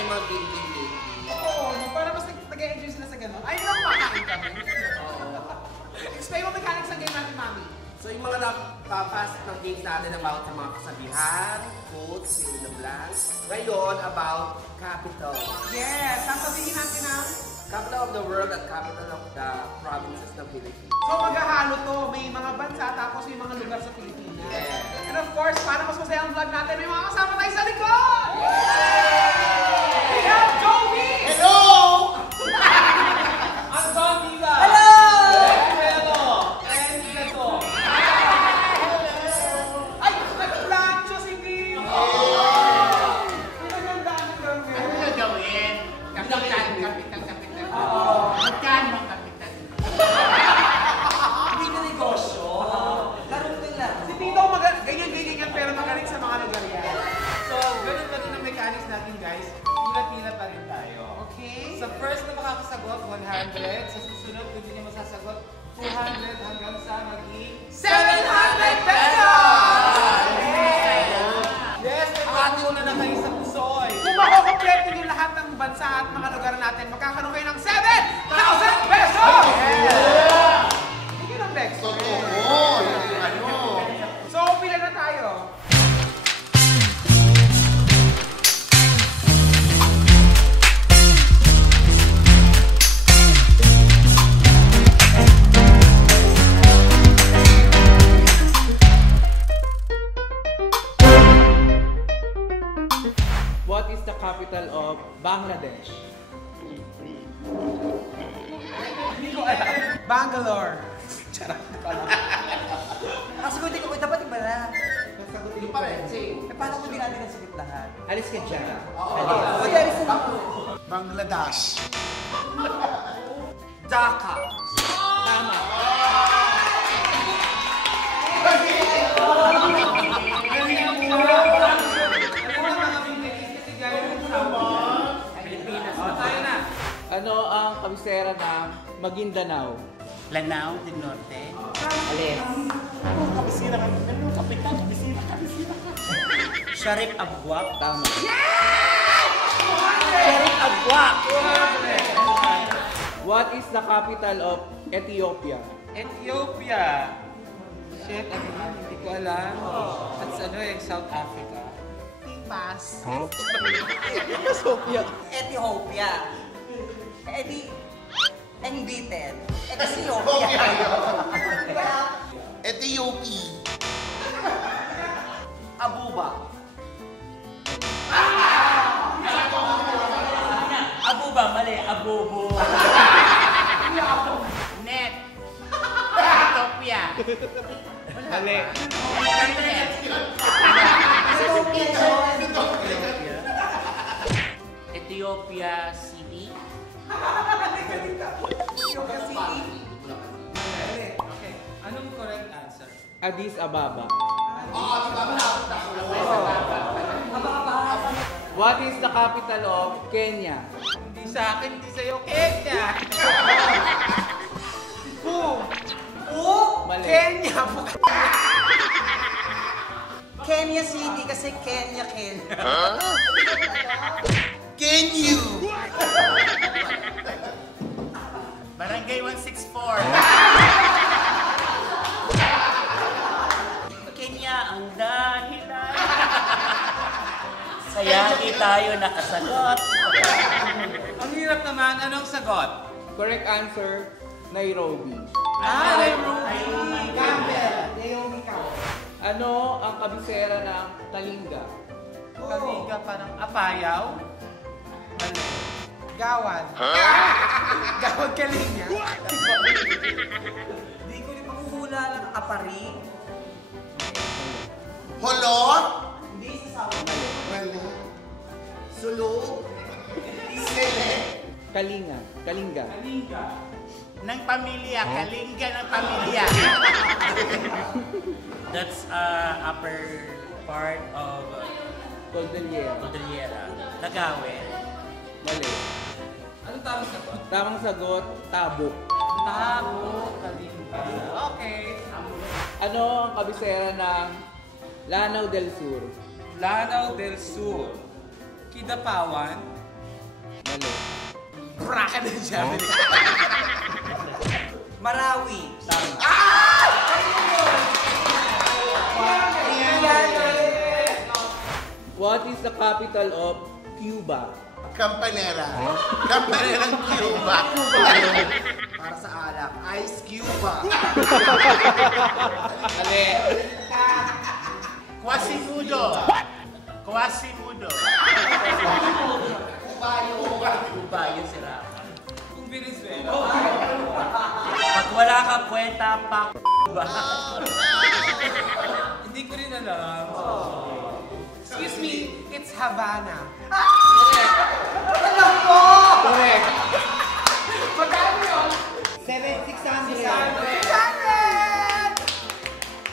may mga game-game. Oo, para mas nag-enjoy sila sa gano'n. Ay, naku, makain kami. Explain mo mechanics ng game natin, Mami. So yung mga napapasok ng games natin about sa mga kasabihan, quotes, fill in the blanks. Ngayon, about capital. Yes, sasabihin natin ang Capital of the world at capital of the provinces ng Philippines. so maghahalo to, may mga bansa tapos may mga lugar sa Pilipinas. Yeah. And of course, para mas masaya ang vlog natin, may mga kasama tayo sa likod! We have Joey! Hello! Ang John Diva! Hello! Hello! And Zeto! Ay, nag-plancho si Kim! Pinagandaan ng gawin. Ano na gawin? Kapitan. Magkano ang kapitan? Hindi na negosyo. Laro lang. Si Tito, ganyan-ganyan yan, pero magaling sa mga lugar yan. So, ganun pa rin ang mechanics natin, guys. Pila-pila pa rin tayo. Okay? Sa first na makakasagot, 100. Sa susunod, kung hindi niya masasagot, 200 hanggang sa maging 700 pesos! Yes, may una na kayo sa pusoy. Kung makukompleto nyo lahat ng bansa at mga lugar natin, magkakaroon kayo ng 7,000 pesos! Hindi ng Dex. So, pila na tayo. What is the capital of Bangladesh? Hindi ko alam. Bangalore. Charot pala. Nakasagutin ko, dapat iba na. Yung pa rin, same. Eh, paano kung hindi natin nasagot lahat? Alis ka dyan. O, dahil sa Bangladesh. Dhaka. Tama. Ano ang kabisera ng Maguindanao? Lanao del Norte. Alis. Kabisira ka. Ano, kapitan? Kabisira ka. Sharif Abwak. Tama. Sharif Abwak. What is the capital of Ethiopia? Ethiopia. Shit, ano yun? Hindi ko alam. At sa ano eh, South Africa. Pass. Ethiopia. Ethiopia. Eh di, unbeaten. Eh kasi Ethiopia. Ethiopia. Abuba. Abuba, mali. Abubo. Net. Ethiopia. Mali. Net. Ethiopia City. Okay. Anong correct answer? Addis Ababa. What is the capital of Kenya? Hindi sa akin, hindi sa'yo. Kenya! Mali. Kenya. Kenya City kasi Kenya. Can you? Barangay 164. Kenya ang dahilan. Kaya hindi tayo nakasagot. Ang hirap naman. Anong sagot? Correct answer, Nairobi. Nairobi. Campbell. Naomi Campbell. Ano ang kabisera ng Kalinga? Kaliga parang apayaw. Mali. Gawad. Gawad Kalinga. Hindi ko rin makuhula ng apari. Holo? Hindi sa sawa. Sulu? Sele? Kalinga. Kalinga. Kalinga. Ng pamilya. Kalinga ng pamilya. That's upper part of Cordillera. Cordillera. Nagawin. Mali. Anong tamang sagot? Tamang sagot, Tabo. Tabo. Kalinga. Okay. Ano ang kabisera ng Lanao del Sur? Lanao del Sur. Kidapawan. Mali. Bracket ng Javelin. Marawi. Tama. What is the capital of Cuba? Campanera. Campanera ng Cuba. Para sa alak, Ice Cuba. Mali. Quasimodo. Quasimodo. Cuba, yun sila. Kung Venezuela. Pag wala kang kwenta, pak ba? Hindi ko rin alam. Excuse me, it's Havana. Correct. Magkano yun? 600. 600!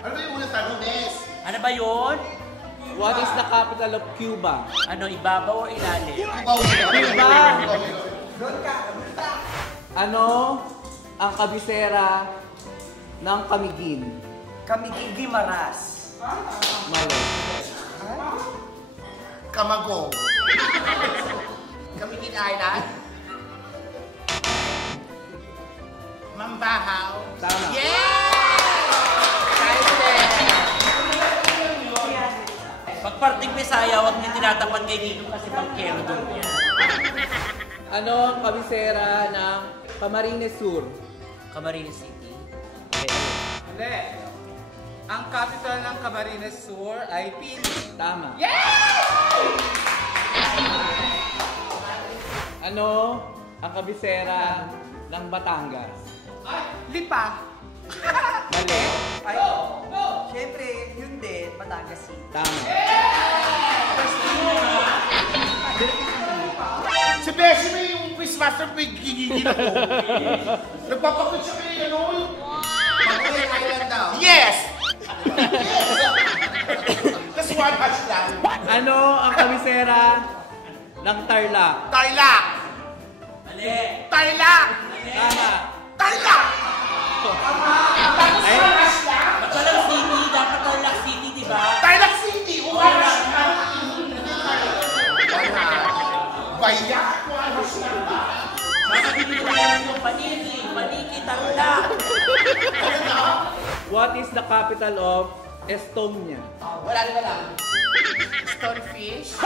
Ano ba yung unang tanong, Nes? Ano ba yun? What is the capital of Cuba? Ano, ibabaw o ilalim? Cuba! Ano ang kabisera ng Camiguin? Camiguin Guimaras. Mali. Kamagong. Camiguin Island. Mambahaw. Tama. Pag parting Bisaya, huwag niyo tinatapan kay Dino kasi bangkero doon yan. Ano ang kabisera ng Camarines Sur? Camarines City. Hindi. Ang capital ng Camarines Sur ay Pili. Tama. Yay! Ano ang kabisera ng Batangas? Lipa. Mali. Ay, siyempre, yun din, Batangas City. Tama. Si Beshi may yung quizmaster gigigil ako. Nagpapakot siya kay ano. Camiguin Island daw. Yes! Just one hatch lang. Ano ang kabisera ng Tarlac? Tarlac! Mali! Tarlac! Tama. Tarlac! Ay, Tarlac City, dapat Tarlac City, di ba? Tarlac City! One hatch lang. Bayak! One hatch lang ba? Bakit hindi ko alam yung Paniki, Tarlac. what is the capital of Estonia? Wala rin alam. Stonefish?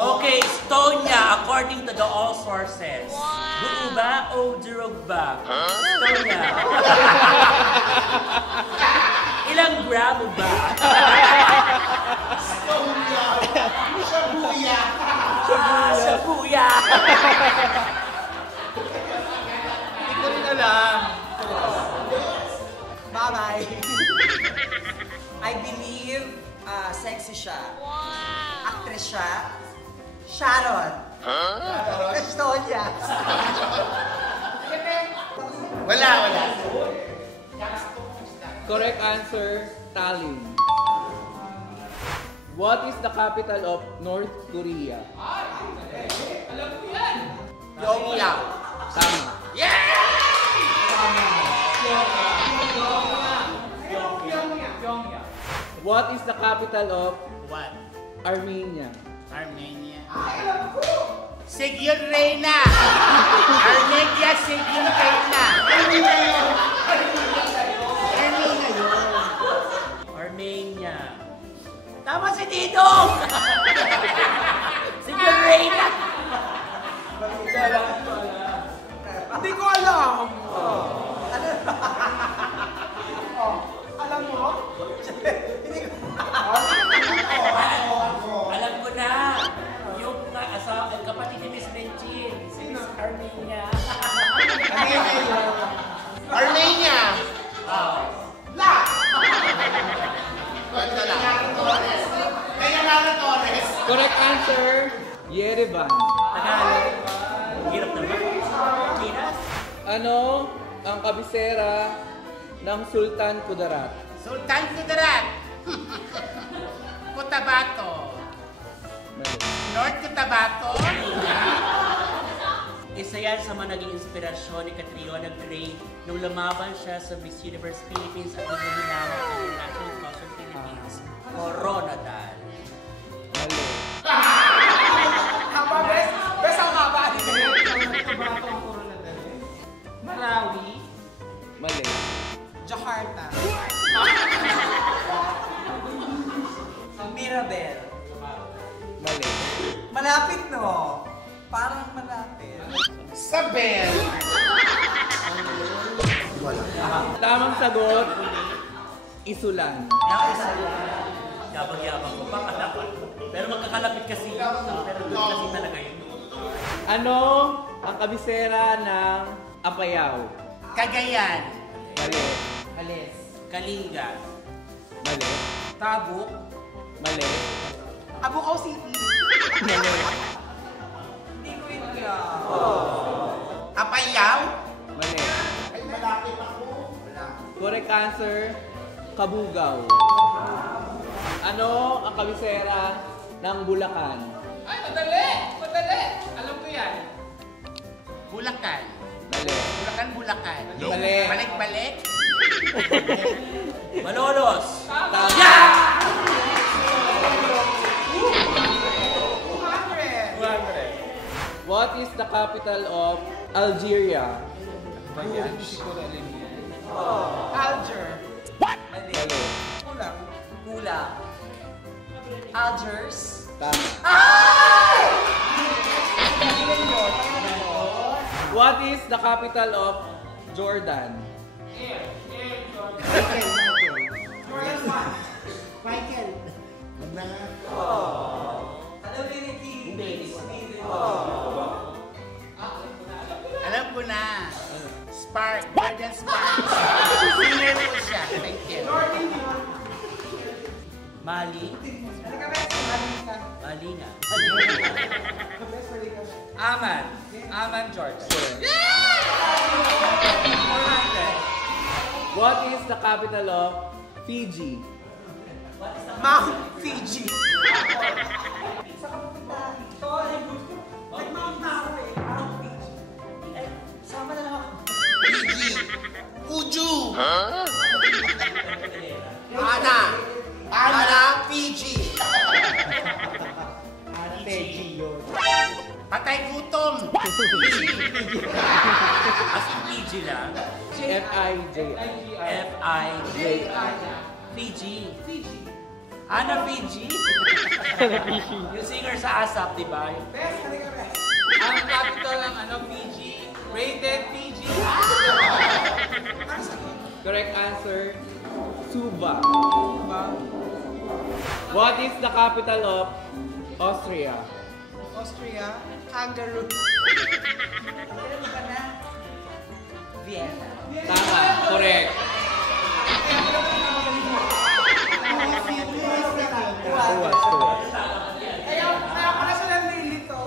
Okay, Estonia, according to the all sources. Buo ba o durog ba? Estonia. Ilang gramo ba? Estonia! Shabuya! Shabuya. Hindi ko rin alam. Bye-bye. I believe sexy siya. Actress siya. Sharon. Estonia. Wala, wala. Correct answer, Tallinn. What is the capital of North Korea? Pyongyang. Tama. What is the capital of What? Armenia? Armenia. Sigyon Reina! Armenia, Sigyon Reina! Armenia yun! Armenia yun! Armenia. Tama si Didong! Si Lorena. Hindi ko alam. Alam mo? Alam ko na. Yung asawa, kapatid ni Miss Benjin. Si Miss Armenia. Armenia! Kaya nga na Torres! Correct answer, Yerevan. Tagalog. Hirap naman. Pinas. Ano ang kabisera ng Sultan Kudarat? Sultan Kudarat! Cotabato! Mali. North Cotabato! Isa yan sa mga naging inspirasyon ni Catriona Gray nung lumaban siya sa Miss Universe Philippines at nung hinawa ng International Costume Philippines. Coronadal. Mali. Haba, best. Malapit, no? Parang malapit. Sabel. Tamang sagot, Isulan. Yabang-yabang ko pa kalapit. Pero magkakalapit kasi yun. Pero doon kasi talaga yun. Ano ang kabisera ng Apayao? Cagayan. Mali. Alis. Kalinga. Mali. Tabuk. Mali. Abukaw City. Mali. Hindi ko yun kaya. Apayao. Mali. Ay, malapit ako. Correct answer, Kabugaw. Ano ang kabisera ng Bulacan? Ay, madali! Madali! Alam ko yan. Bulacan. Mali. Bulacan. Mali. Balik-balik. Malolos. Tama. 200. What is the capital of Algeria? Alger. Mali. Mali. Kulang. Kulang. Algiers. Tama. What is the capital of Jordan? Alam din ni Alam ko na. Spark. Jordan Spark. Singer ko siya. Thank you. Mali. Ano ka, Bes? Mali ka. Mali nga. Bes, mali ka. Aman. Aman George. What is the capital of Fiji? Mount Fiji. Sama na lang ako. Uju. Ana, Fiji. Patay gutom. As in PG lang. F-I-J-I. F-I-J. Fiji. Ana Fiji? Yung singer sa ASAP, di ba? Bes, mali ka, Bes. Ang capital ng Fiji, rated Fiji. Correct answer, Suva. What is the capital of Austria? Austria. Kangaroo. Vienna. Tama, correct. Tuwas. Kaya pala siya nalilito.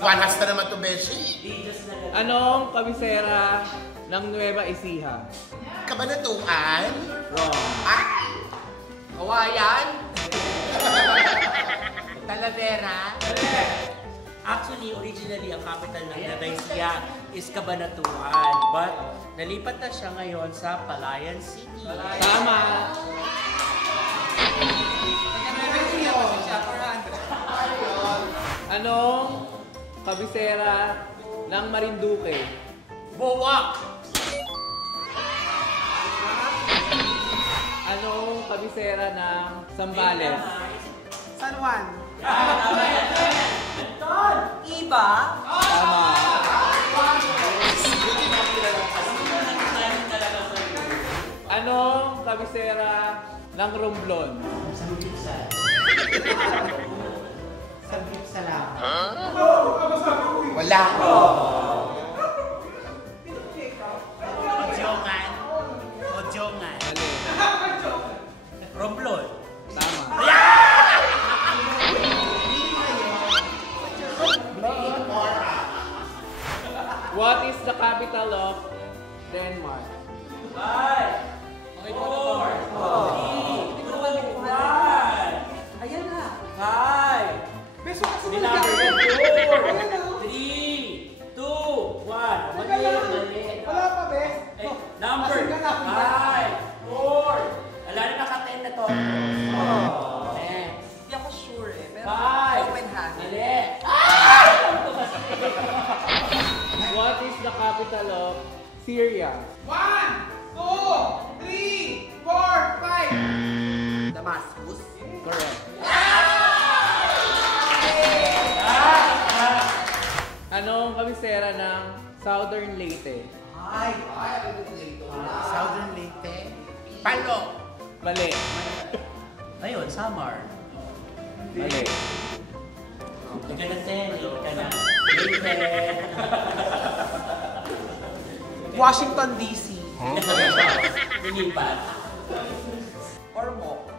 Wanas na naman to, Beshi. Anong kabisera ng Nueva Ecija? Kabanatuan. Wrong. Kawayan. Talavera. Actually, originally, ang capital ng Nueva Ecija is Cabanatuan. But, nalipat na siya ngayon sa Palayan City. Tama. Anong kabisera ng Marinduque? Buwak! Anong kabisera ng Zambales? San Juan. Iba. Tama. Anong kabisera ng Romblon? Wala. Odjongan. Odjongan. Mali. Romblon. Tama. What is the capital of Denmark? 5, 4, 3, 2, 1. Ayan na. 5. Beso ka sa Hindi mga number gamit. 4, 3, 2, 1. Mali, mali. Wala pa, Bes. Eh, number Asin ka na, 5, 4. Ala na naka-10 na to. Next. Hindi ako sure eh. Pero 5. open hand. Mali. What is the capital of Syria? 1, 2, 3, 4, 5. Damascus. Correct. Anong kabisera ng Southern Leyte? Southern Leyte. Palo. Mali. Ayun, Samar. Mali. Ika na, Terry. Ika na. Washington, D.C. Lilipat. Ormoc.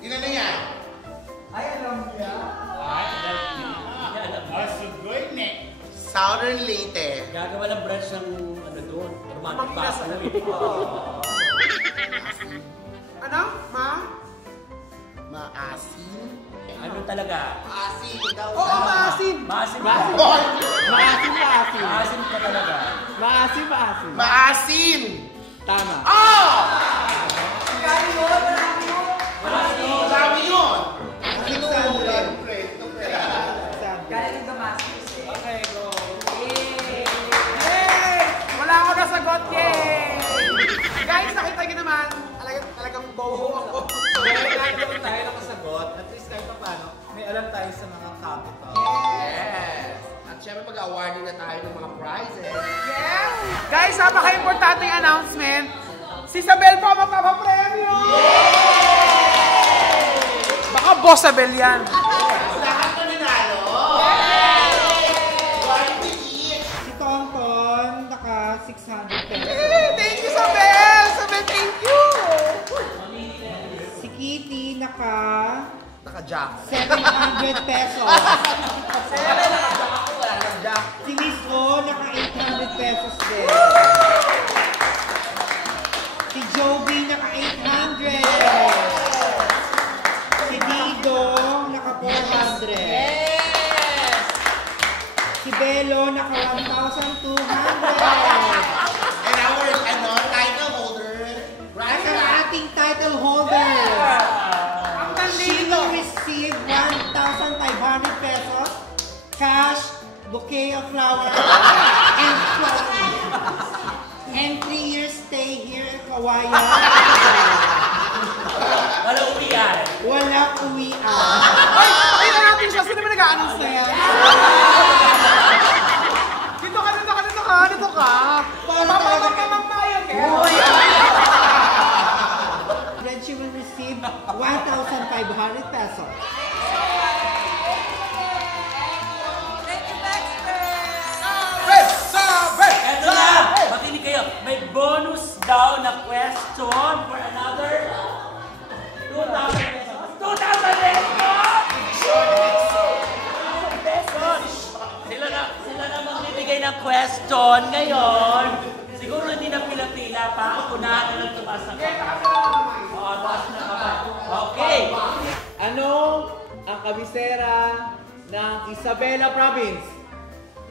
Ilan na yan? Ay, alam niya. Sugoy ne. Southern Leyte. Gagawa ng branch ng ano doon. Romantic baboy. Ano? Ma? Maasim. Ano talaga? Maasim. Ikaw. Oo, maasin. Maasim. Maasim. Maasim ka talaga. Maasim. Maasim. Tama. Kaya yun, marami yun. Marami yun. Galing yung Damascus eh. Okay, go. Yay! Wala ako nasagot, yay! Guys, nakita nyo naman, talagang boho ako. So, kahit hindi tayo nakasagot, at least kahit pa paano, may alam tayo sa mga capital. Yes! At syempre mag-awarding na tayo ng mga prizes. Yes! Guys, napaka-importanting announcement. Si Isabel po magpapapremyo! Baka Boss Abel yan. Lahat na nanalo. Si Tonton, naka 600 pesos. Thank you, Isabel! Isabel, thank you! Si Kitty, naka Naka-jack. 700 pesos. Wala naka-jack. Si Miss O, naka 800 pesos din. Si Joby, naka 800. Si Didong, naka 400. Si Belo, naka 1,200. And our title holder. At ang ating title holder, she will receive 1,500 pesos, cash, bouquet of flowers, and 3 years stay here in Kawayan. Wala uwian. Walang uwian. Ay, pakita natin siya. Sino ba nag-a-announce na yan? Dito ka. Papapapapapap tayo, Then she will receive 1,500 pesos. Thank you, Baxter! Eto na! Makinig kayo. May bonus daw na question for another 2,000 pesos. 2,000 pesos! Sila na magbibigay ng question ngayon. Siguro hindi na pila-pila pa. Unahan na lang tumaas na kamay. Oo, tumaas na kamay. Okay. Ano ang kabisera ng Isabela Province?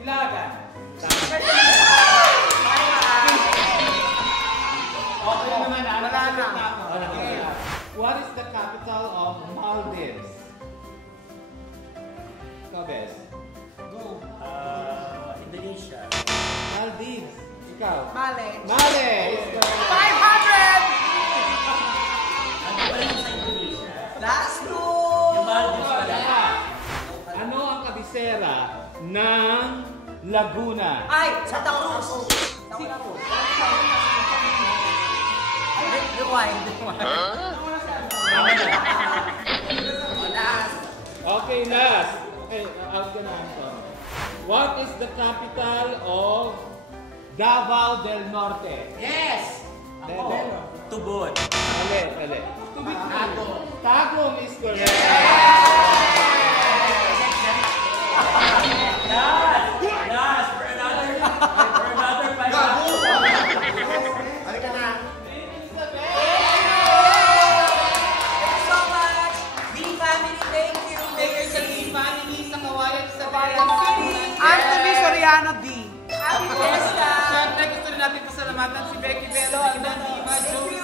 Ilagan. Okay naman na. Wala na. What is the capital of Maldives? Kabes. Indonesia. Maldives. Ikaw. Mali. Mali! Is correct. 500! Ano pa rin sa Indonesia? Last Yung two! Maldives pala. Ano ang kabisera ng Laguna? Ay, Santa Cruz! Rewind. Okay, last. Out ka na, Anton. What is the capital of Davao del Norte? Yes. Tubod. Mali. Tagum is correct. Last for another 500. Halika na. Thank you so much! B-Family, thank you! Mayor sa family sa Kawayan sa Bayan City. Anthony Soriano D. Happy Fiesta! Siyempre, gusto rin natin pasalamatan si Becky Bello, ang Diva, Joey